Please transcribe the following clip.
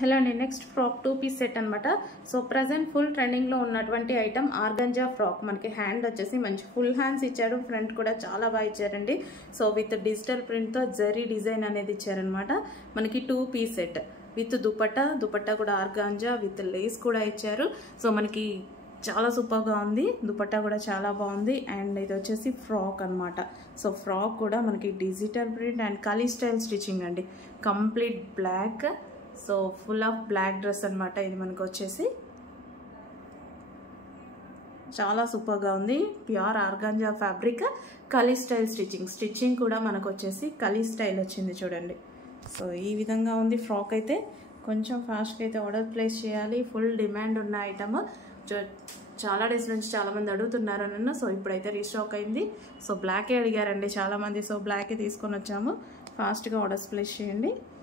Hello అండి, next frock 2 piece set అనమాట. So present full ట్రెండింగ్లో ఉన్నటువంటి ఐటమ్ ఆర్గంజా ఫ్రాక్. మనకి హ్యాండ్ వచ్చేసి మంచి ఫుల్ హ్యాండ్స్ ఇచ్చాడు, ఫ్రంట్ కూడా చాలా బాగా ఇచ్చారండి. సో విత్ డిజిటల్ ప్రింట్తో జరీ డిజైన్ అనేది ఇచ్చారనమాట. మనకి 2 పీస్ సెట్ విత్ దుపట్టా కూడా ఆర్గాంజా విత్ లేస్ కూడా ఇచ్చారు. సో మనకి చాలా సూపర్గా ఉంది, దుపట్టా కూడా చాలా బాగుంది. అండ్ ఇది వచ్చేసి ఫ్రాక్ అనమాట. సో ఫ్రాక్ కూడా మనకి digital print and kali style stitching అండి, complete black. So full of black dress అనమాట. ఇది మనకు వచ్చేసి చాలా సూపర్గా ఉంది. Pure organza fabric, kali style stitching కూడా మనకు వచ్చేసి కలీ స్టైల్ వచ్చింది చూడండి. సో ఈ విధంగా ఉంది ఫ్రాక్. అయితే కొంచెం ఫాస్ట్గా అయితే ఆర్డర్ ప్లేస్ చేయాలి, ఫుల్ డిమాండ్ ఉన్న ఐటమ్. చాలా డేస్ నుంచి చాలామంది అడుగుతున్నారు నన్ను. సో ఇప్పుడైతే రీస్టాక్ అయింది. సో బ్లాకే అడిగారండి చాలామంది. సో బ్లాకే తీసుకొని వచ్చాము, ఫాస్ట్గా ఆర్డర్స్ ప్లేస్ చేయండి.